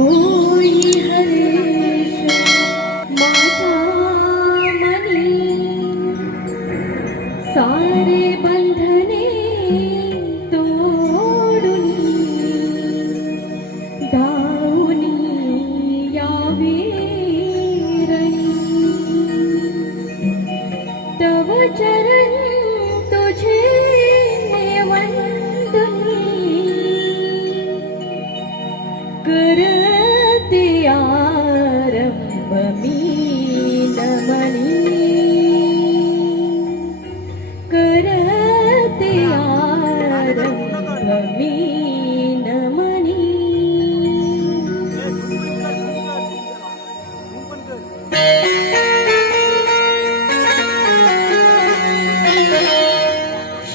Ooh.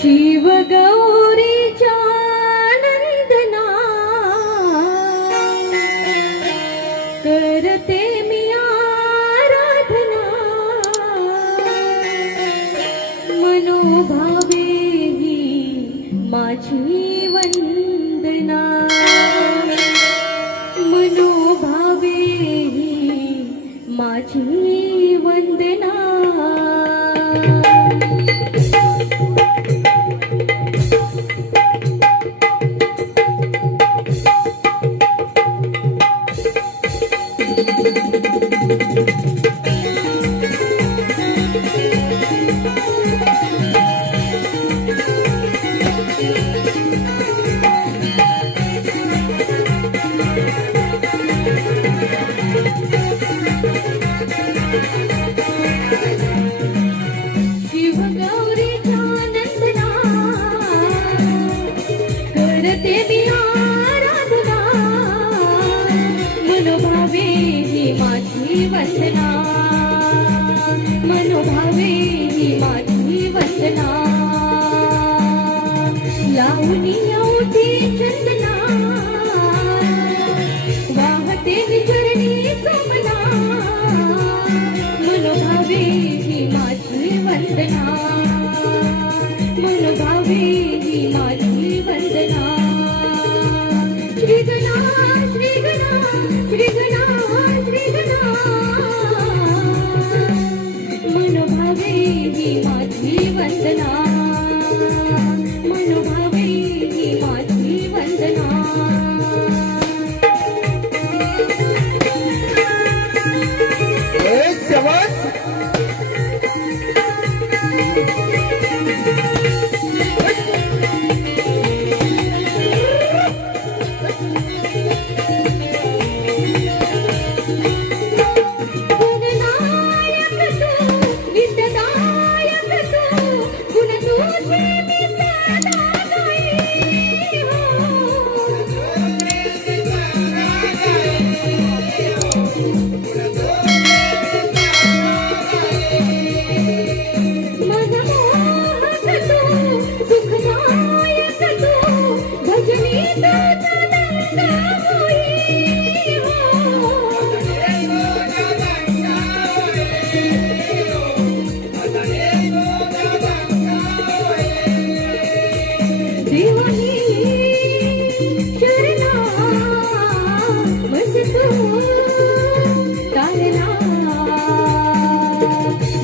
Shiv गौरीच्या नंदना करते मी आराधना. मनोभावे ही माझी वंदना. मनोभावे ही माझी वंदना. वंदना.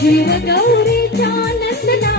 गुरुमगौरी चानसदा